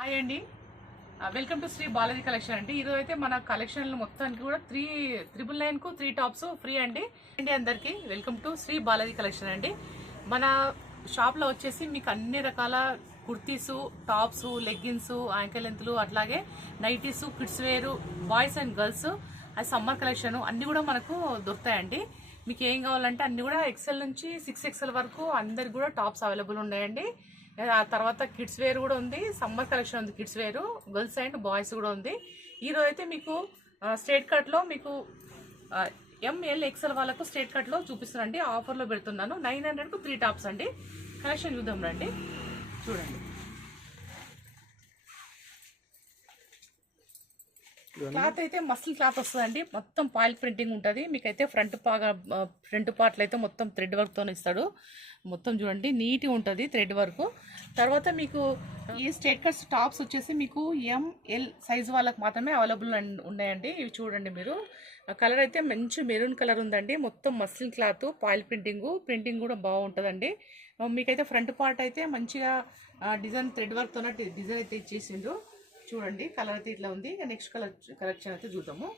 Hi అండి, welcome to Shri Balaji collection అండి. ఈరోజు అయితే మన కలెక్షన్ మొత్తానికి కూడా 399కు 3 టాప్స్ ఫ్రీ అండి. అందరికీ welcome to Shri Balaji collection అండి. మన షాప్లో వచ్చేసి మీకు అన్ని రకాల కుర్తీసు, టాప్స్, లెగ్గిన్స్, యాంకిల్ లెంత్లు, అట్లాగే nighties, kids wear, boys and girls, అది సమ్మర్ కలెక్షన్ అన్ని కూడా మనకు దొరుకుతాయండి. మీకు ఏం కావాలంటే అన్ని కూడా ఎక్సెల్ నుంచి 6XL వరకు అందరికి కూడా టాప్స్ అవైలబుల్ ఉన్నాయండి. ఆ తర్వాత కిడ్స్ వేర్ కూడా ఉంది, సమ్మర్ కలెక్షన్ ఉంది, kids wear girls and boys కూడా ఉంది. ఈరోజు అయితే మీకు స్ట్రేట్ కట్లో మీకు ML XL వాళ్ళకు స్ట్రేట్ కట్లో చూపిస్తానండి. ఆఫర్లో పెడుతున్నాను. 900కు 3 టాప్స్ అండి. కలెక్షన్ చూద్దాం రండి, చూడండి. క్లాత్ అయితే మస్లిన్ క్లాత్ వస్తుందండి. మొత్తం పాయిల్ ప్రింటింగ్ ఉంటుంది. మీకైతే ఫ్రంట్ పార్ట్లు అయితే మొత్తం థ్రెడ్ వర్క్తో ఇస్తాడు. మొత్తం చూడండి నీట్గా ఉంటుంది థ్రెడ్ వర్క్. తర్వాత మీకు ఈ స్ట్రేట్ కట్స్ టాప్స్ వచ్చేసి మీకు ML సైజ్ వాళ్ళకి మాత్రమే అవైలబుల్ ఉన్నాయండి. ఇవి చూడండి మీరు. కలర్ అయితే మంచి మెరూన్ కలర్ ఉందండి. మొత్తం మస్లిన్ క్లాత్, పాయిల్ ప్రింటింగ్ కూడా బాగుంటుందండి. మీకైతే ఫ్రంట్ పార్ట్ అయితే మంచిగా డిజైన్ థ్రెడ్ వర్క్తో డిజైన్ అయితే ఇచ్చేసిండ్రు. చూడండి కలర్ అయితే ఇట్లా ఉంది. నెక్స్ట్ కలెక్షన్ అయితే చూద్దాము.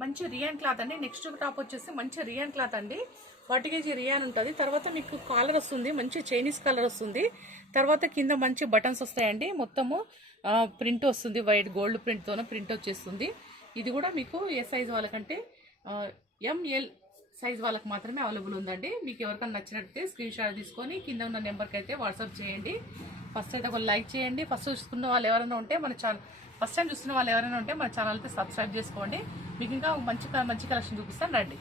మంచి రియాన్ క్లాత్ అండి. నెక్స్ట్ టాప్ వచ్చేసి మంచి రియాన్ క్లాత్ అండి. 40 kg రియాన్ ఉంటుంది. తర్వాత మీకు కాలర్ వస్తుంది, మంచి చైనీస్ కలర్ వస్తుంది. తర్వాత కింద మంచి బటన్స్ వస్తాయండి. మొత్తము ప్రింట్ వస్తుంది, వైట్ గోల్డ్ ప్రింట్తోనే ప్రింట్ వచ్చేస్తుంది. ఇది కూడా మీకు ఏ సైజ్ వాళ్ళకంటే ML సైజ్ వాళ్ళకి మాత్రమే అవైలబుల్ ఉందండి. మీకు ఎవరికైనా నచ్చినట్లయితే స్క్రీన్ షాట్ తీసుకొని కింద ఉన్న నెంబర్కి అయితే వాట్సాప్ చేయండి. ఫస్ట్ అయితే ఒక లైక్ చేయండి. ఫస్ట్ చూస్తున్న వాళ్ళు ఎవరైనా ఉంటే ఫస్ట్ టైం చూస్తున్న వాళ్ళు ఎవరైనా ఉంటే మన ఛానల్ అయితే సబ్స్క్రైబ్ చేసుకోండి. మీకు ఇంకా మంచి కలెక్షన్ చూపిస్తాను రండి.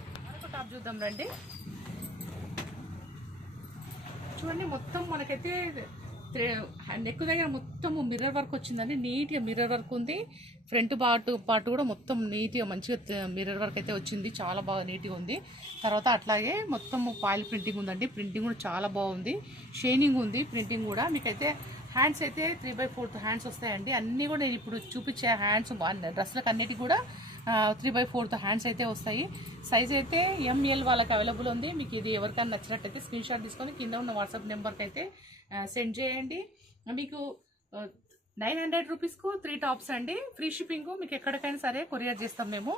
టాప్ చూద్దాం రండి. చూడండి మొత్తం మనకైతే నెక్ దగ్గర మొత్తం మిర్రర్ వర్క్ వచ్చిందండి. నీట్గా మిర్రర్ వర్క్ ఉంది. ఫ్రంట్ పార్ట్ కూడా మొత్తం నీట్గా మంచిగా మిర్రర్ వర్క్ అయితే వచ్చింది. చాలా బాగా నీట్గా ఉంది. తర్వాత అట్లాగే మొత్తం పాయిల్ ప్రింటింగ్ ఉందండి. ప్రింటింగ్ కూడా చాలా బాగుంది. షైనింగ్ ఉంది ప్రింటింగ్ కూడా. మీకైతే హ్యాండ్స్ అయితే 3/4 హ్యాండ్స్ వస్తాయండి. అన్నీ కూడా నేను ఇప్పుడు చూపించే హ్యాండ్స్ డ్రెస్లకు అన్నిటికీ కూడా 3/4 హ్యాండ్స్ అయితే వస్తాయి. సైజ్ అయితే ML వాళ్ళకి అవైలబుల్ ఉంది. మీకు ఇది ఎవరికైనా నచ్చినట్టయితే స్క్రీన్ షాట్ తీసుకొని కింద ఉన్న వాట్సాప్ నెంబర్కి అయితే సెండ్ చేయండి. మీకు 900 రూపీస్కు 3 టాప్స్ అండి. Free shipping. మీకు ఎక్కడికైనా సరే కొరియర్ చేస్తాం మేము.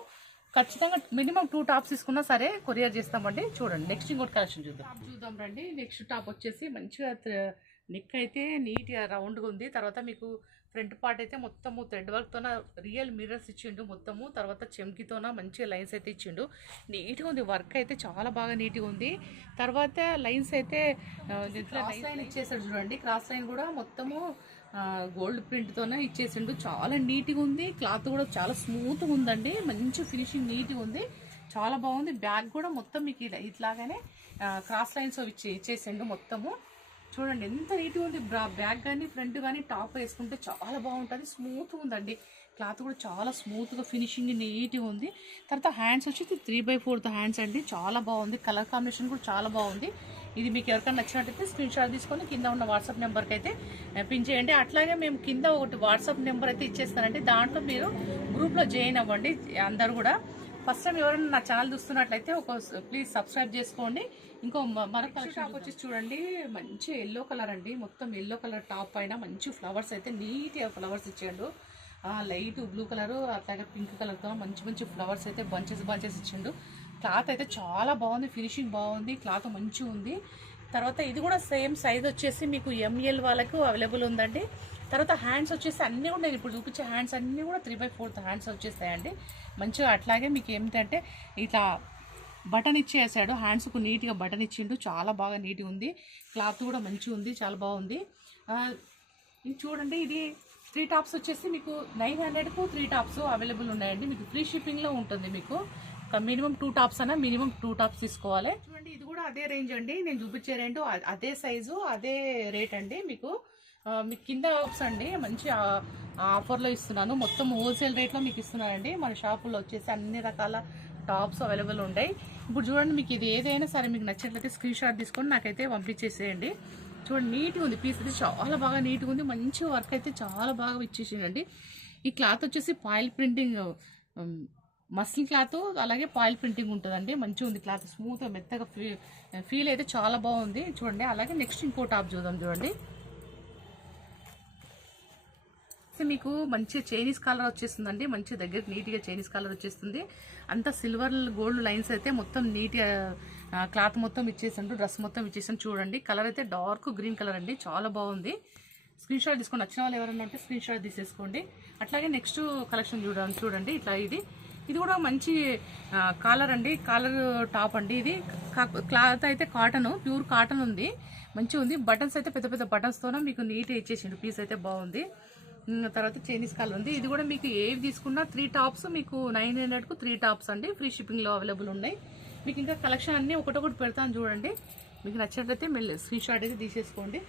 ఖచ్చితంగా మినిమం 2 టాప్స్ తీసుకున్నా సరే కొరియర్ చేస్తామండి. చూడండి నెక్స్ట్ ఇంకోటి కలెక్షన్ చూద్దాం రండి. నెక్స్ట్ టాప్ వచ్చేసి మంచిగా నెక్ అయితే నీట్గా రౌండ్గా ఉంది. తర్వాత మీకు ఫ్రంట్ పార్ట్ అయితే మొత్తము థ్రెడ్ వర్క్తోన రియల్ మిర్రర్స్ ఇచ్చిండు మొత్తము. తర్వాత చెమ్కితోన మంచిగా లైన్స్ అయితే ఇచ్చిండు. నీట్గా ఉంది. వర్క్ అయితే చాలా బాగా నీట్గా ఉంది. తర్వాత లైన్స్ అయితే క్రాస్ లైన్ ఇచ్చేసాడు చూడండి. క్రాస్ లైన్ కూడా మొత్తము గోల్డ్ ప్రింట్తోనే ఇచ్చేసిండు. చాలా నీట్గా ఉంది. క్లాత్ కూడా చాలా స్మూత్గా ఉందండి. మంచి ఫినిషింగ్ నీట్గా ఉంది. చాలా బాగుంది. బ్యాగ్ కూడా మొత్తం మీకు ఇట్లాగానే క్రాస్ లైన్స్ ఇచ్చేసిండు మొత్తము. చూడండి ఎంత నీట్గా ఉంది. బ్యాక్ కానీ ఫ్రంట్ కానీ టాప్ వేసుకుంటే చాలా బాగుంటుంది. స్మూత్గా ఉందండి. క్లాత్ కూడా చాలా స్మూత్గా ఫినిషింగ్ నీట్గా ఉంది. తర్వాత హ్యాండ్స్ వచ్చి 3/4 హ్యాండ్స్ అండి. చాలా బాగుంది. కలర్ కాంబినేషన్ కూడా చాలా బాగుంది. ఇది మీకు ఎవరికైనా నచ్చినట్టయితే స్క్రీన్ షాట్ తీసుకొని కింద ఉన్న వాట్సాప్ నెంబర్కి అయితే పిన్ చేయండి. అట్లాగే మేము కింద ఒకటి వాట్సాప్ నెంబర్ అయితే ఇచ్చేస్తానండి. దాంట్లో మీరు గ్రూప్లో జాయిన్ అవ్వండి అందరు కూడా. ఫస్ట్ టైం ఎవరైనా నా ఛానల్ చూస్తున్నట్లయితే ప్లీజ్ సబ్స్క్రైబ్ చేసుకోండి. ఇంకో మరొక టాప్ వచ్చేసి చూడండి. మంచి ఎల్లో కలర్ అండి. మొత్తం ఎల్లో కలర్ టాప్ పైన మంచి ఫ్లవర్స్ అయితే నీట్గా ఫ్లవర్స్ ఇచ్చాడు. లైట్ బ్లూ కలర్ అట్లాగే పింక్ కలర్తో మంచి ఫ్లవర్స్ అయితే బంచెస్ ఇచ్చిండు. క్లాత్ అయితే చాలా బాగుంది. ఫినిషింగ్ బాగుంది. క్లాత్ మంచిగా ఉంది. తర్వాత ఇది కూడా సేమ్ సైజ్ వచ్చేసి మీకు ML వాళ్ళకు అవైలబుల్ ఉందండి. తర్వాత హ్యాండ్స్ వచ్చేసి అన్నీ కూడా నేను ఇప్పుడు చూపించే హ్యాండ్స్ అన్నీ కూడా 3/4 హ్యాండ్స్ వచ్చేస్తాయండి. మంచిగా అట్లాగే మీకు ఏమిటంటే ఇట్లా బటన్ ఇచ్చేసాడు. హ్యాండ్స్కు నీట్గా బటన్ ఇచ్చిండు. చాలా బాగా నీట్గా ఉంది. క్లాత్ కూడా మంచిగా ఉంది. చాలా బాగుంది. ఇది చూడండి. ఇది 3 టాప్స్ వచ్చేసి మీకు 900కు 3 టాప్స్ అవైలబుల్ ఉన్నాయండి. మీకు ఫ్రీ షిప్పింగ్లో ఉంటుంది. మీకు మినిమం 2 టాప్స్ అన్నా మినిమం 2 టాప్స్ తీసుకోవాలి. చూడండి ఇది కూడా అదే రేంజ్ అండి. నేను చూపించే రేంజ్ అదే సైజు అదే రేట్ అండి. మీకు కింద టాప్స్ అండి మంచి ఆఫర్లో ఇస్తున్నాను. మొత్తం హోల్సేల్ రేట్లో మీకు ఇస్తున్నానండి. మన షాపుల్లో వచ్చేసి అన్ని రకాల టాప్స్ అవైలబుల్ ఉంటాయి. ఇప్పుడు చూడండి మీకు ఇది ఏదైనా సరే మీకు నచ్చినట్లయితే స్క్రీన్ షాట్ తీసుకొని నాకైతే పంపించేసేయండి. చూడండి నీట్గా ఉంది. పీస్ అయితే చాలా బాగా నీట్గా ఉంది. మంచి వర్క్ అయితే చాలా బాగా ఇచ్చేసిండండి. ఈ క్లాత్ వచ్చేసి పాయిల్ ప్రింటింగ్ మస్లిన్ క్లాత్ అలాగే పాయిల్ ప్రింటింగ్ ఉంటుందండి. మంచిగా ఉంది క్లాత్, స్మూత్ మెత్తగా ఫీల్ అయితే చాలా బాగుంది చూడండి. అలాగే నెక్స్ట్ ఇంకో టాప్ చూద్దాం చూడండి. మీకు మంచి చైనీస్ కలర్ వచ్చేస్తుందండి. మంచి దగ్గర నీట్గా చైనీస్ కలర్ వచ్చేస్తుంది. అంతా సిల్వర్ గోల్డ్ లైన్స్ అయితే మొత్తం నీట్గా క్లాత్ మొత్తం ఇచ్చేసాడు, డ్రెస్ మొత్తం ఇచ్చేసాను చూడండి. కలర్ అయితే డార్క్ గ్రీన్ కలర్ అండి, చాలా బాగుంది. స్క్రీన్ షాట్ తీసుకోండి, నచ్చిన వాళ్ళు ఎవరైనా ఉంటే స్క్రీన్ షాట్ తీసేసుకోండి. అట్లాగే నెక్స్ట్ కలెక్షన్ చూడండి ఇట్లా ఇది కూడా మంచి కాలర్ అండి, కాలర్ టాప్ అండి. ఇది క్లాత్ అయితే కాటన్, ప్యూర్ కాటన్ ఉంది, మంచిగా ఉంది. బటన్స్ అయితే పెద్ద పెద్ద బటన్స్తోనే మీకు నీట్గా ఇచ్చేసిండు, పీస్ అయితే బాగుంది. తర్వాత చైనీస్ కలర్ ఉంది. ఇది కూడా మీకు ఏవి తీసుకున్నా 3 టాప్స్ మీకు 900కు 3 టాప్స్ అండి, ఫ్రీ షిప్పింగ్లో అవైలబుల్ ఉన్నాయి. మీకు ఇంకా కలెక్షన్ అన్నీ ఒకటొకటి పెడతాను చూడండి. మీకు నచ్చినట్లయితే మళ్ళీ స్క్రీన్ షాట్ అయితే తీసేసుకోండి.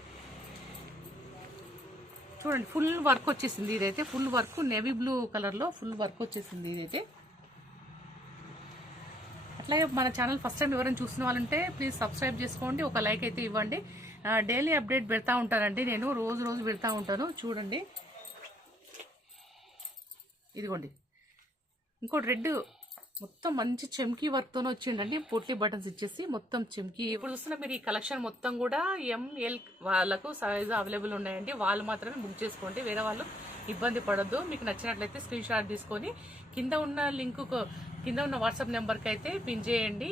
చూడండి ఫుల్ వర్క్ వచ్చేసింది. ఇదైతే ఫుల్ వర్క్, నేవీ బ్లూ కలర్లో ఫుల్ వర్క్ వచ్చేసింది ఇదైతే. అట్లాగే మన ఛానల్ ఫస్ట్ టైం ఎవరైనా చూసిన వాళ్ళంటే ప్లీజ్ సబ్స్క్రైబ్ చేసుకోండి, ఒక లైక్ అయితే ఇవ్వండి. డైలీ అప్డేట్ పెడతా ఉంటానండి, నేను రోజు పెడతా ఉంటాను చూడండి. ఇదిగోండి ఇంకోటి రెడ్ మొత్తం మంచి చెమ్కీ వర్క్తోనే వచ్చిండండి, పోట్లీ బటన్స్ ఇచ్చేసి మొత్తం చెమ్కీ. ఇప్పుడు చూస్తున్న మీరు ఈ కలెక్షన్ మొత్తం కూడా ML వాళ్ళకు సైజు అవైలబుల్ ఉన్నాయండి, వాళ్ళు మాత్రమే బుక్ చేసుకోండి, వేరే వాళ్ళు ఇబ్బంది పడద్దు. మీకు నచ్చినట్లయితే స్క్రీన్ షాట్ తీసుకొని కింద ఉన్న లింక్, కింద ఉన్న వాట్సాప్ నెంబర్కి అయితే పిన్ చేయండి.